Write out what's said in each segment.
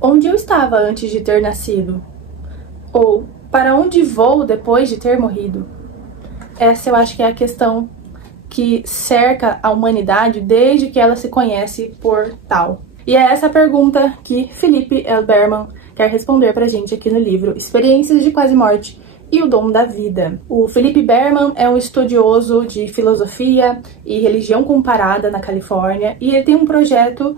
Onde eu estava antes de ter nascido? Ou para onde vou depois de ter morrido? Essa eu acho que é a questão que cerca a humanidade desde que ela se conhece por tal. E é essa pergunta que Philippe Elberman quer responder pra gente aqui no livro Experiências de Quase Morte e o Dom da Vida. O Philippe Berman é um estudioso de filosofia e religião comparada na Califórnia e ele tem um projeto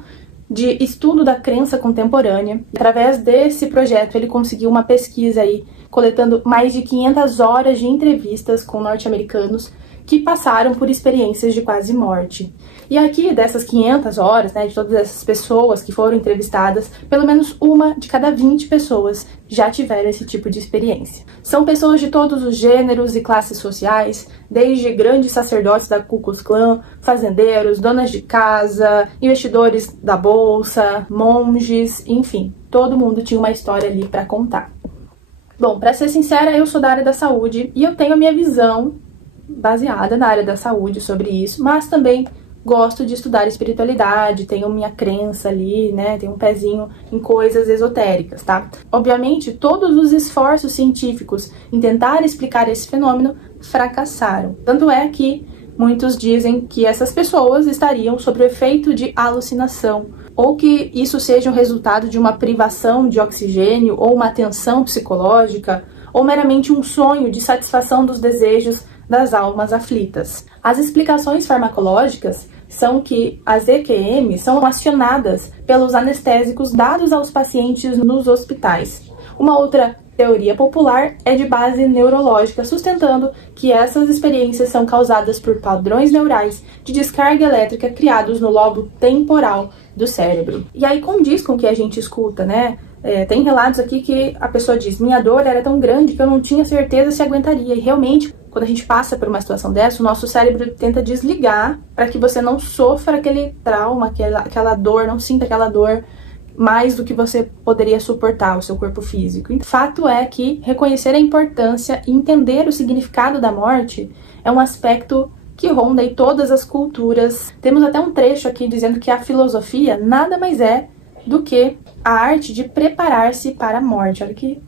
de estudo da crença contemporânea. Através desse projeto ele conseguiu uma pesquisa aí, coletando mais de 500 horas de entrevistas com norte-americanos que passaram por experiências de quase morte. E aqui, dessas 500 horas, né, de todas essas pessoas que foram entrevistadas, pelo menos uma de cada 20 pessoas já tiveram esse tipo de experiência. São pessoas de todos os gêneros e classes sociais, desde grandes sacerdotes da Ku Klux Klan, fazendeiros, donas de casa, investidores da bolsa, monges, enfim, todo mundo tinha uma história ali para contar. Bom, para ser sincera, eu sou da área da saúde e eu tenho a minha visão baseada na área da saúde sobre isso, mas também gosto de estudar espiritualidade, tenho minha crença ali, né, tenho um pezinho em coisas esotéricas, tá? Obviamente, todos os esforços científicos em tentar explicar esse fenômeno fracassaram. Tanto é que muitos dizem que essas pessoas estariam sob o efeito de alucinação, ou que isso seja o resultado de uma privação de oxigênio, ou uma tensão psicológica, ou meramente um sonho de satisfação dos desejos das almas aflitas. As explicações farmacológicas são que as EQM são acionadas pelos anestésicos dados aos pacientes nos hospitais. Uma outra teoria popular é de base neurológica, sustentando que essas experiências são causadas por padrões neurais de descarga elétrica criados no lobo temporal do cérebro. E aí condiz com o que a gente escuta, né? Tem relatos aqui que a pessoa diz: minha dor era tão grande que eu não tinha certeza se aguentaria. E realmente, quando a gente passa por uma situação dessa, o nosso cérebro tenta desligar para que você não sofra aquele trauma, aquela dor, não sinta aquela dor mais do que você poderia suportar, o seu corpo físico. O fato é que reconhecer a importância e entender o significado da morte é um aspecto que ronda em todas as culturas. Temos até um trecho aqui dizendo que a filosofia nada mais é do que a arte de preparar-se para a morte. Olha que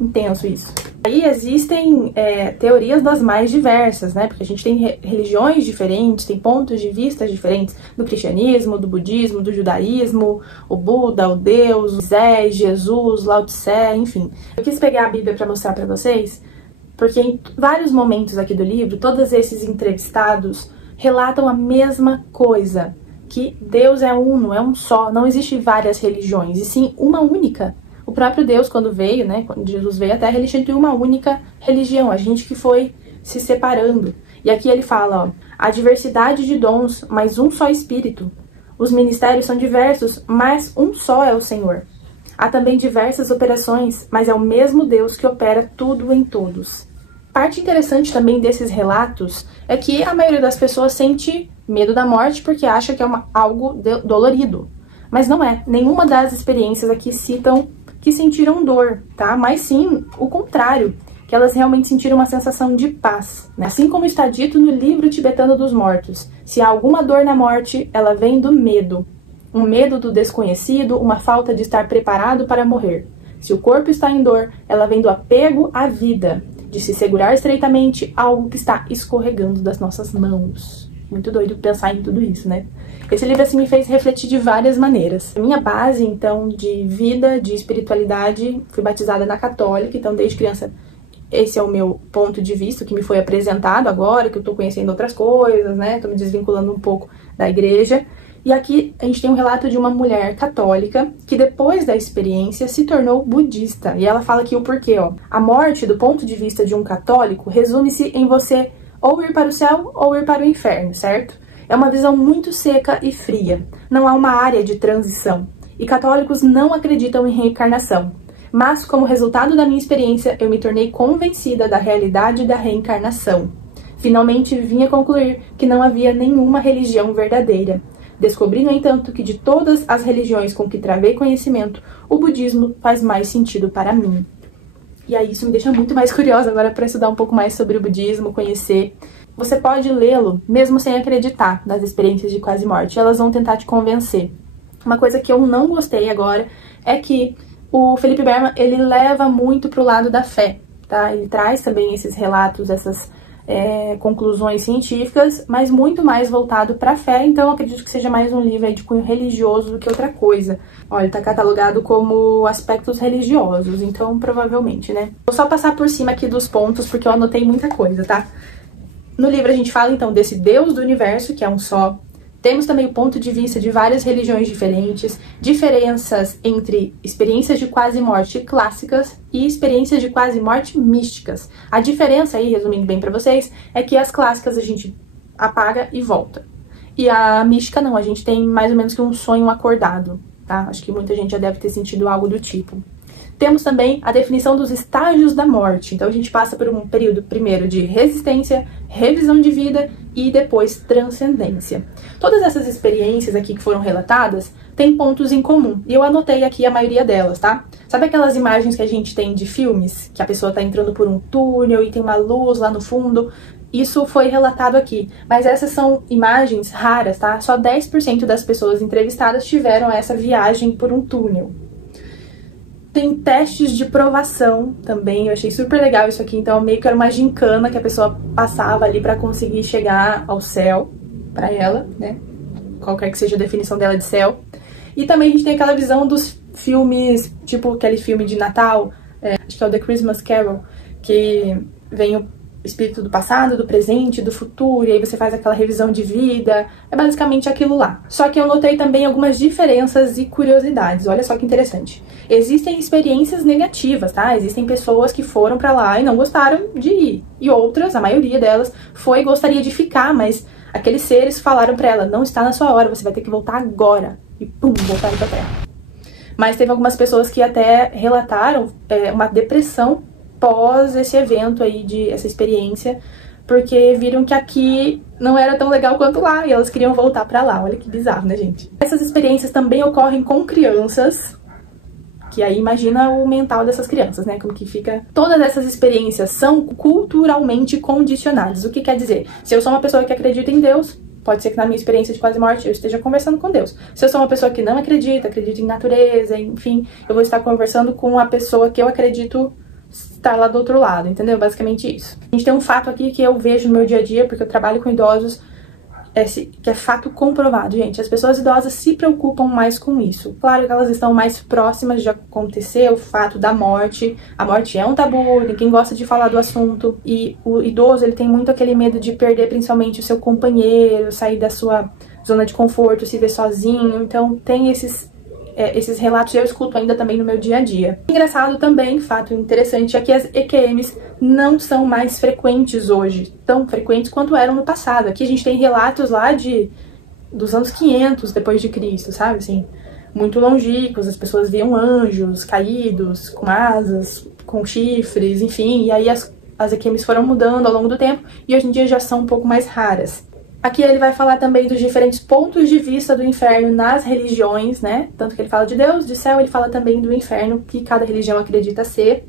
intenso isso. Aí existem teorias das mais diversas, né? Porque a gente tem religiões diferentes, tem pontos de vista diferentes do cristianismo, do budismo, do judaísmo, o Buda, o Deus, Zé, Jesus, Lao Tse, enfim. Eu quis pegar a Bíblia para mostrar para vocês, porque em vários momentos aqui do livro, todos esses entrevistados relatam a mesma coisa, que Deus é uno, é um só, não existe várias religiões, e sim uma única. O próprio Deus, quando veio, né, quando Jesus veio à Terra, ele instituiu uma única religião, a gente que foi se separando. E aqui ele fala, ó, a diversidade de dons, mas um só Espírito. Os ministérios são diversos, mas um só é o Senhor. Há também diversas operações, mas é o mesmo Deus que opera tudo em todos. Parte interessante também desses relatos é que a maioria das pessoas sente medo da morte porque acha que é algo dolorido. Mas não é. Nenhuma das experiências aqui citam que sentiram dor, tá? Mas sim o contrário, que elas realmente sentiram uma sensação de paz, né? Assim como está dito no livro tibetano dos mortos, se há alguma dor na morte, ela vem do medo. Um medo do desconhecido, uma falta de estar preparado para morrer. Se o corpo está em dor, ela vem do apego à vida, de se segurar estreitamente algo que está escorregando das nossas mãos. Muito doido pensar em tudo isso, né? Esse livro assim me fez refletir de várias maneiras. A minha base, então, de vida, de espiritualidade, fui batizada na católica, então desde criança esse é o meu ponto de vista, que me foi apresentado agora, que eu tô conhecendo outras coisas, né? Tô me desvinculando um pouco da igreja. E aqui a gente tem um relato de uma mulher católica que depois da experiência se tornou budista. E ela fala aqui o porquê, ó. A morte, do ponto de vista de um católico, resume-se em você ou ir para o céu ou ir para o inferno, certo? É uma visão muito seca e fria. Não há uma área de transição. E católicos não acreditam em reencarnação. Mas, como resultado da minha experiência, eu me tornei convencida da realidade da reencarnação. Finalmente, vim a concluir que não havia nenhuma religião verdadeira. Descobri, no entanto, que de todas as religiões com que travei conhecimento, o budismo faz mais sentido para mim. E aí isso me deixa muito mais curiosa agora para estudar um pouco mais sobre o budismo, conhecer. Você pode lê-lo mesmo sem acreditar nas experiências de quase morte. Elas vão tentar te convencer. Uma coisa que eu não gostei agora é que o Felipe Berman, ele leva muito pro lado da fé, tá? Ele traz também esses relatos, essas conclusões científicas, mas muito mais voltado para a fé, então acredito que seja mais um livro aí de cunho religioso do que outra coisa. Olha, ele tá catalogado como aspectos religiosos, então provavelmente, né? Vou só passar por cima aqui dos pontos, porque eu anotei muita coisa, tá? No livro a gente fala, então, desse Deus do universo, que é um só. Temos também o ponto de vista de várias religiões diferentes, diferenças entre experiências de quase morte clássicas e experiências de quase morte místicas. A diferença aí, resumindo bem pra vocês, é que as clássicas a gente apaga e volta. E a mística não, a gente tem mais ou menos que um sonho acordado, tá? Acho que muita gente já deve ter sentido algo do tipo. Temos também a definição dos estágios da morte. Então a gente passa por um período primeiro de resistência, revisão de vida e depois transcendência. Todas essas experiências aqui que foram relatadas têm pontos em comum. E eu anotei aqui a maioria delas, tá? Sabe aquelas imagens que a gente tem de filmes? Que a pessoa tá entrando por um túnel e tem uma luz lá no fundo? Isso foi relatado aqui. Mas essas são imagens raras, tá? Só 10% das pessoas entrevistadas tiveram essa viagem por um túnel. Tem testes de provação também, eu achei super legal isso aqui, então meio que era uma gincana que a pessoa passava ali pra conseguir chegar ao céu, pra ela, né, qualquer que seja a definição dela de céu. E também a gente tem aquela visão dos filmes, tipo aquele filme de Natal, acho que é o The Christmas Carol, que vem o espírito do passado, do presente, do futuro, e aí você faz aquela revisão de vida, é basicamente aquilo lá. Só que eu notei também algumas diferenças e curiosidades, olha só que interessante. Existem experiências negativas, tá? Existem pessoas que foram pra lá e não gostaram de ir, e outras, a maioria delas, foi e gostaria de ficar, mas aqueles seres falaram pra ela, não está na sua hora, você vai ter que voltar agora, e pum, voltaram pra Terra. Mas teve algumas pessoas que até relataram uma depressão pós esse evento aí, essa experiência, porque viram que aqui não era tão legal quanto lá, e elas queriam voltar pra lá. Olha que bizarro, né, gente? Essas experiências também ocorrem com crianças, que aí imagina o mental dessas crianças, né, como que fica. Todas essas experiências são culturalmente condicionadas. O que quer dizer? Se eu sou uma pessoa que acredita em Deus, pode ser que na minha experiência de quase morte eu esteja conversando com Deus. Se eu sou uma pessoa que não acredita em natureza, enfim, eu vou estar conversando com a pessoa que eu acredito estar lá do outro lado, entendeu? Basicamente isso. A gente tem um fato aqui que eu vejo no meu dia a dia, porque eu trabalho com idosos, que é fato comprovado, gente. As pessoas idosas se preocupam mais com isso. Claro que elas estão mais próximas de acontecer o fato da morte. A morte é um tabu, ninguém gosta de falar do assunto. E o idoso, ele tem muito aquele medo de perder principalmente o seu companheiro, sair da sua zona de conforto, se ver sozinho. Então tem esses relatos eu escuto ainda também no meu dia a dia. Engraçado também, fato interessante, é que as EQMs não são mais frequentes hoje, tão frequentes quanto eram no passado. Aqui a gente tem relatos lá dos anos 500 depois de Cristo, sabe, assim, muito longínquos, as pessoas viam anjos caídos, com asas, com chifres, enfim, e aí as EQMs foram mudando ao longo do tempo e hoje em dia já são um pouco mais raras. Aqui ele vai falar também dos diferentes pontos de vista do inferno nas religiões, né? Tanto que ele fala de Deus, de céu, ele fala também do inferno, que cada religião acredita ser.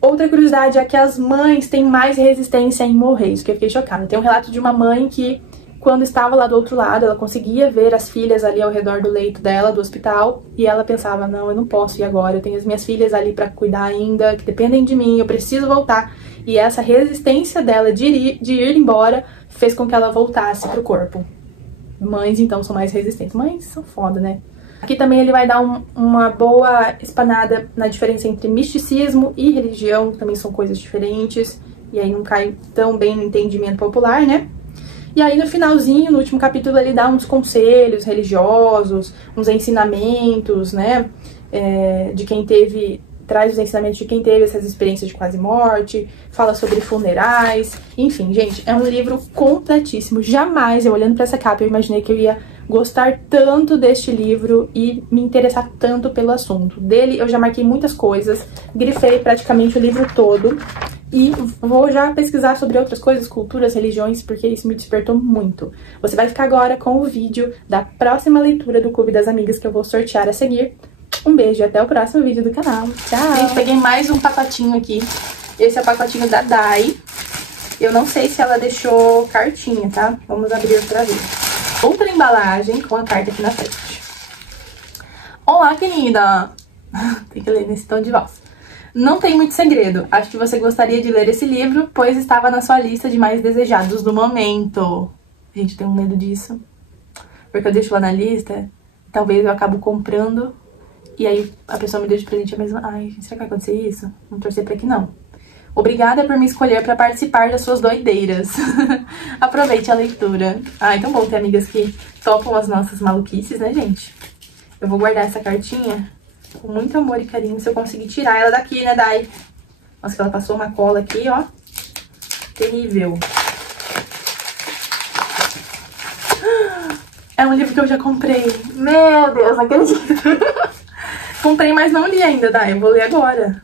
Outra curiosidade é que as mães têm mais resistência em morrer, isso que eu fiquei chocada. Tem um relato de uma mãe que, quando estava lá do outro lado, ela conseguia ver as filhas ali ao redor do leito dela, do hospital, e ela pensava, não, eu não posso ir agora, eu tenho as minhas filhas ali pra cuidar ainda, que dependem de mim, eu preciso voltar. E essa resistência dela de ir embora fez com que ela voltasse pro corpo. Mães, então, são mais resistentes. Mães são foda, né? Aqui também ele vai dar uma boa espanada na diferença entre misticismo e religião, que também são coisas diferentes, e aí não cai tão bem no entendimento popular, né? E aí no finalzinho, no último capítulo, ele dá uns conselhos religiosos, uns ensinamentos, né? De quem teve... Traz os ensinamentos de quem teve essas experiências de quase morte, fala sobre funerais, enfim, gente, é um livro completíssimo. Jamais, eu olhando pra essa capa, eu imaginei que eu ia gostar tanto deste livro e me interessar tanto pelo assunto. Dele eu já marquei muitas coisas, grifei praticamente o livro todo e vou já pesquisar sobre outras coisas, culturas, religiões, porque isso me despertou muito. Você vai ficar agora com o vídeo da próxima leitura do Clube das Amigas que eu vou sortear a seguir. Um beijo e até o próximo vídeo do canal. Tchau! Gente, peguei mais um pacotinho aqui. Esse é o pacotinho da Dai. Eu não sei se ela deixou cartinha, tá? Vamos abrir outra vez. Outra embalagem com a carta aqui na frente. Olá, querida! Tem que ler nesse tom de voz. Não tem muito segredo. Acho que você gostaria de ler esse livro, pois estava na sua lista de mais desejados do momento. Gente, tenho medo disso. Porque eu deixo lá na lista, talvez eu acabo comprando, e aí a pessoa me deu de presente a mesma... Ai, gente, será que vai acontecer isso? Vamos torcer pra que não. Obrigada por me escolher para participar das suas doideiras. Aproveite a leitura. Ai, tão bom ter amigas que topam as nossas maluquices, né, gente? Eu vou guardar essa cartinha com muito amor e carinho, se eu conseguir tirar ela daqui, né, Dai? Nossa, que ela passou uma cola aqui, ó. Terrível. É um livro que eu já comprei. Meu Deus, não acredito. Comprei, mas não li ainda, Dai. Eu vou ler agora.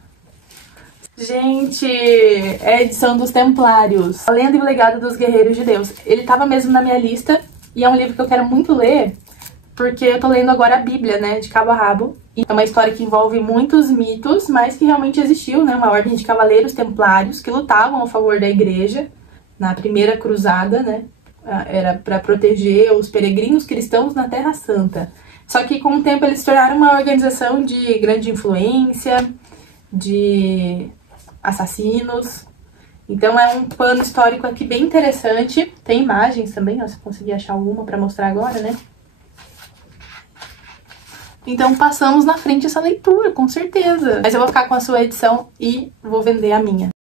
Gente, é a edição dos Templários. A Lenda e o Legado dos Guerreiros de Deus. Ele tava mesmo na minha lista, e é um livro que eu quero muito ler, porque eu tô lendo agora a Bíblia, né, de cabo a rabo. E é uma história que envolve muitos mitos, mas que realmente existiu, né, uma ordem de cavaleiros templários que lutavam a favor da igreja na primeira cruzada, né, era para proteger os peregrinos cristãos na Terra Santa. Só que com o tempo eles se tornaram uma organização de grande influência, de assassinos. Então é um pano histórico aqui bem interessante. Tem imagens também, ó, se eu conseguir achar alguma pra mostrar agora, né? Então passamos na frente essa leitura, com certeza. Mas eu vou ficar com a sua edição e vou vender a minha.